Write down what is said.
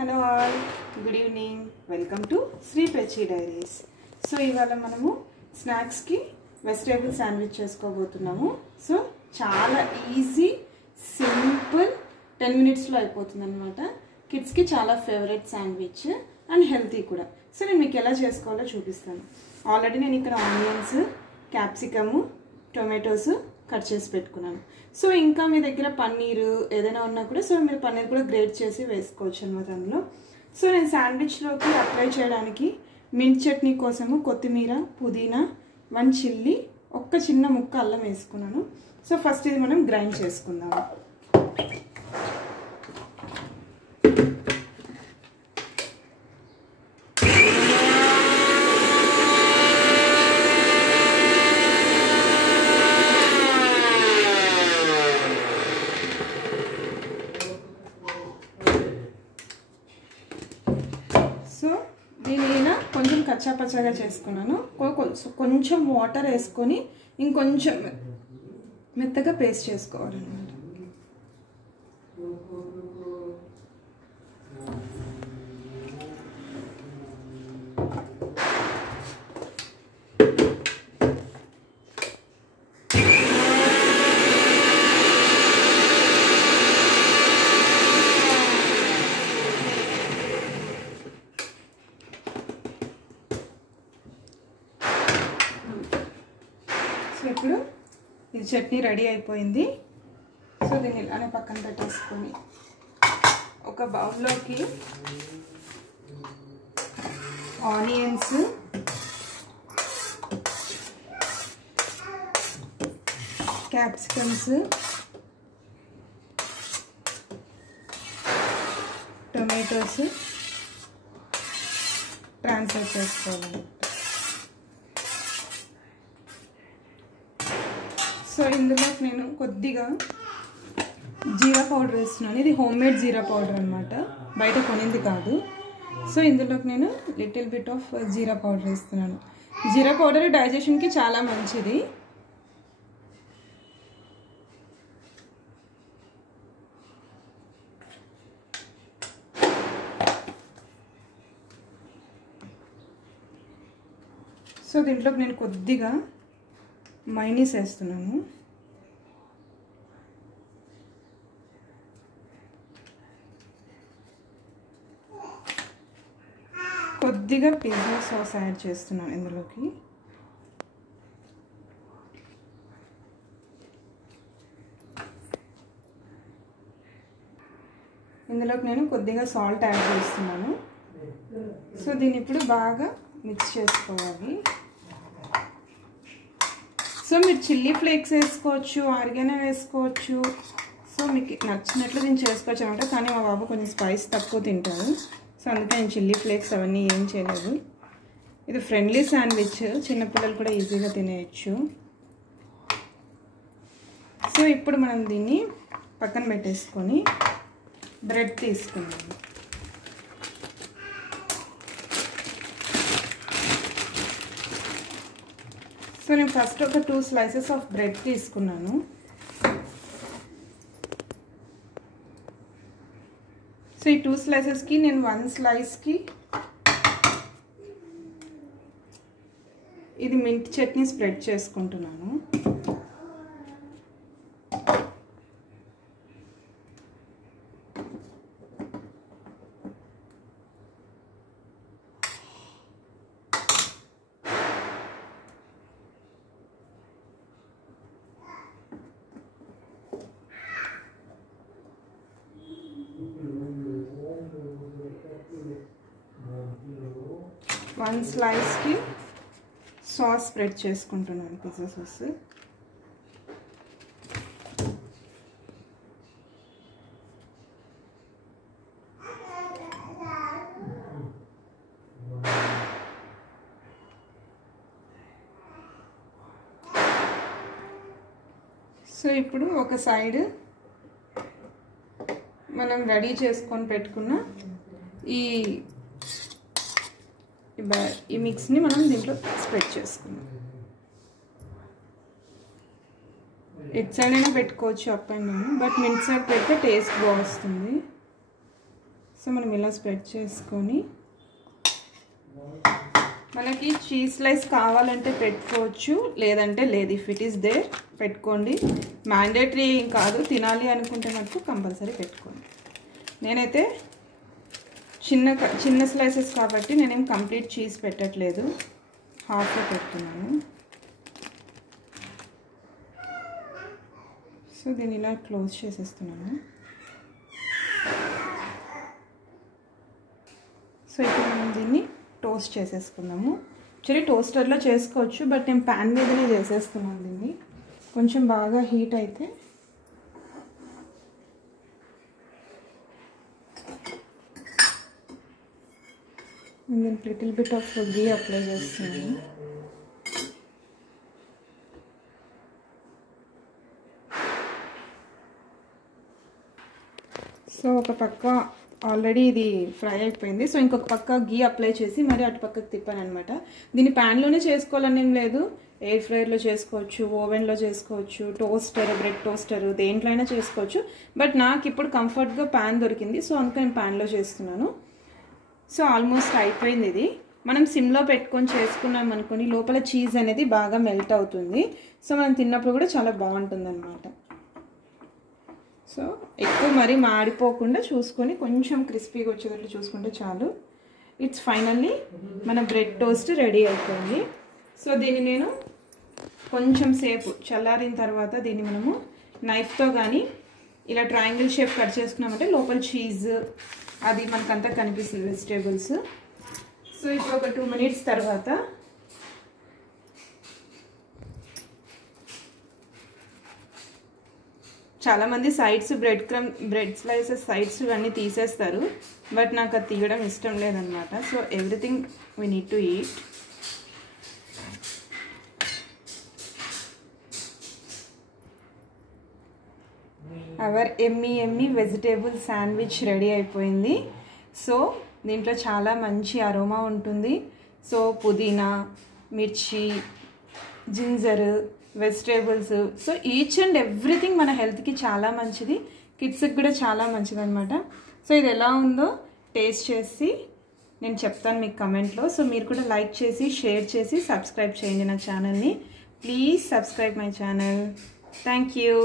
Hello all, good evening. Welcome to Shri Pechi diaries. So ఇవాళ మనము స్నాక్స్కి వెజిటేబుల్ శాండ్విచ్ చేసుకోబోతున్నాము. సో చాలా ఈజీ, సింపుల్, 10 మినిట్స్లో అయిపోతుంది అనమాట. కిడ్స్కి చాలా ఫేవరెట్ శాండ్విచ్ అండ్ హెల్తీ కూడా. సో నేను మీకు ఎలా చేసుకోవాలో చూపిస్తాను. ఆల్రెడీ నేను ఇక్కడ ఆనియన్స్, క్యాప్సికము, టొమాటోస్ కట్ చేసి పెట్టుకున్నాను. సో ఇంకా మీ దగ్గర పన్నీరు ఏదైనా ఉన్నా కూడా సో మీరు పన్నీర్ కూడా గ్రేట్ చేసి వేసుకోవచ్చు అనమాట అందులో. సో నేను శాండ్విచ్లోకి అప్లై చేయడానికి మింట్ చట్నీ కోసము కొత్తిమీర, పుదీనా, 1 చిల్లీ, ఒక్క చిన్న ముక్క అల్లం వేసుకున్నాను. సో ఫస్ట్ ఇది మనం గ్రైండ్ చేసుకుందాము. సో దీనిని కొంచెం కచ్చాపచ్చాగా చేసుకున్నాను. కొంచెం వాటర్ వేసుకొని ఇంకొంచెం మెత్తగా పేస్ట్ చేసుకోవాలన్నమాట. సో ఇప్పుడు ఇది చట్నీ రెడీ అయిపోయింది. సో దీన్ని ఇలానే పక్కన పెట్టేసుకొని ఒక బౌల్లోకి ఆనియన్స్, క్యాప్సికమ్స్, టొమాటోస్ ట్రాన్స్ఫర్ చేసుకోవాలి. సో ఇందులోకి నేను కొద్దిగా జీరా పౌడర్ వేస్తున్నాను. ఇది హోమ్మేడ్ జీరా పౌడర్ అనమాట, బయట కొనింది కాదు. సో ఇందులోకి నేను little bit of jeera powder వేస్తున్నాను. జీరా పౌడర్ డైజెషన్కి చాలా మంచిది. సో దీంట్లోకి నేను కొద్దిగా మైనీస్ వేస్తున్నాను. కొద్దిగా పిజ్జా సాస్ యాడ్ చేస్తున్నాను ఇందులోకి. ఇందులోకి నేను కొద్దిగా సాల్ట్ యాడ్ చేస్తున్నాను. సో దీన్ని ఇప్పుడు బాగా మిక్స్ చేసుకోవాలి. సో మీరు చిల్లీ ఫ్లేక్స్ వేసుకోవచ్చు, ఆరిగానో వేసుకోవచ్చు. సో మీకు నచ్చినట్లు దీన్ని చేసుకోవచ్చు అనమాట. కానీ మా బాబు కొంచెం స్పైస్ తక్కువ తింటారు. సో అందుకే నేను చిల్లీ ఫ్లేక్స్ అవన్నీ ఏం చేయలేదు. ఇది ఫ్రెండ్లీ శాండ్విచ్, చిన్నపిల్లలు కూడా ఈజీగా తినేయచ్చు. సో ఇప్పుడు మనం దీన్ని పక్కన పెట్టేసుకొని బ్రెడ్ తీసుకున్నాము. సో నేను ఫస్ట్ ఒక 2 స్లైసెస్ ఆఫ్ బ్రెడ్ తీసుకున్నాను. సో ఈ 2 స్లైసెస్కి నేను 1 స్లైస్కి ఇది మింట్ చట్నీ స్ప్రెడ్ చేసుకుంటున్నాను. వన్ స్లైస్కి సాస్ స్ప్రెడ్ చేసుకుంటున్నాను, పిజ్జా సాస్. సో ఇప్పుడు ఒక సైడ్ మనం రెడీ చేసుకొని పెట్టుకున్న ఈ మిక్స్ని మనం దీంట్లో స్ప్రెడ్ చేసుకుందాం. ఎట్ సైడ్ అయినా పెట్టుకోవచ్చు, up and down, but mid side పెడితే టేస్ట్ బాగా వస్తుంది. సో మనం ఇలా స్ప్రెడ్ చేసుకొని మనకి చీజ్ స్లైస్ కావాలంటే పెట్టుకోవచ్చు, లేదంటే లేదు. ఇఫ్ ఇట్ ఈస్ దేర్ పెట్టుకోండి. మ్యాండేటరీ ఏం కాదు, తినాలి అనుకుంటే మటుకు కంపల్సరీ పెట్టుకోండి. నేనైతే చిన్న స్లైసెస్ కాబట్టి నేనేం కంప్లీట్ చీజ్ పెట్టట్లేదు, హాఫ్లో పెడుతున్నాను. సో దీన్ని ఇలా క్లోజ్ చేసేస్తున్నాను. సో ఇప్పుడు మనం దీన్ని టోస్ట్ చేసేసుకుందాము. యాక్చువల్లీ టోస్టర్లో చేసుకోవచ్చు, బట్ నేను ప్యాన్ మీదనే చేసేస్తున్నాను. దీన్ని కొంచెం బాగా హీట్ అయితే నేను little bit of ghee apply చేస్తున్నాను. సో ఒక పక్క ఆల్రెడీ ఇది ఫ్రై అయిపోయింది. సో ఇంకొక పక్క గీ అప్లై చేసి మరి అటు పక్కకు తిప్పాను అనమాట. దీన్ని ప్యాన్లోనే చేసుకోవాలని ఏం లేదు, ఎయిర్ ఫ్రైయర్లో చేసుకోవచ్చు, ఓవెన్లో చేసుకోవచ్చు, టోస్టర్, బ్రెడ్ టోస్టర్, దేంట్లో అయినా చేసుకోవచ్చు. బట్ నాకు ఇప్పుడు కంఫర్ట్గా ప్యాన్ దొరికింది, సో అందుకని నేను ప్యాన్లో చేస్తున్నాను. సో ఆల్మోస్ట్ అయిపోయింది. ఇది మనం సిమ్లో పెట్టుకొని చేసుకున్నాం అనుకోని లోపల చీజ్ అనేది బాగా మెల్ట్ అవుతుంది. సో మనం తిన్నప్పుడు కూడా చాలా బాగుంటుంది అనమాట. సో ఎక్కువ మరీ మాడిపోకుండా చూసుకొని కొంచెం క్రిస్పీగా వచ్చేటట్లు చూసుకుంటే చాలు. ఇట్స్ ఫైనల్లీ మన బ్రెడ్ టోస్ట్ రెడీ అయిపోయింది. సో దీన్ని నేను కొంచెం సేపు చల్లారిన తర్వాత దీన్ని మనము నైఫ్తో కానీ ఇలా ట్రయాంగిల్ షేప్ కట్ చేసుకున్నామంటే లోపల చీజ్ అది మనకంతా కనిపిస్తుంది, వెజిటేబుల్స్. సో ఇప్పుడు ఒక 2 minutes తర్వాత చాలామంది సైడ్స్ బ్రెడ్ స్లైసెస్ సైడ్స్ ఇవన్నీ తీసేస్తారు, బట్ నాకు అది తీయడం ఇష్టం లేదనమాట. So everything we need to eat. Our yummy vegetable sandwich ready అయిపోయింది. సో దీంట్లో చాలా మంచి అరోమా ఉంటుంది. సో పుదీనా, మిర్చి, ginger, vegetables, so each and everything మన హెల్త్కి చాలా మంచిది, కిడ్స్కి కూడా చాలా మంచిది అనమాట. సో ఇది ఎలా ఉందో టేస్ట్ చేసి నేను చెప్తాను మీకు కమెంట్లో. సో మీరు కూడా లైక్ చేసి షేర్ చేసి సబ్స్క్రైబ్ చేయండి నా ఛానల్ని. Please subscribe my channel. Thank you.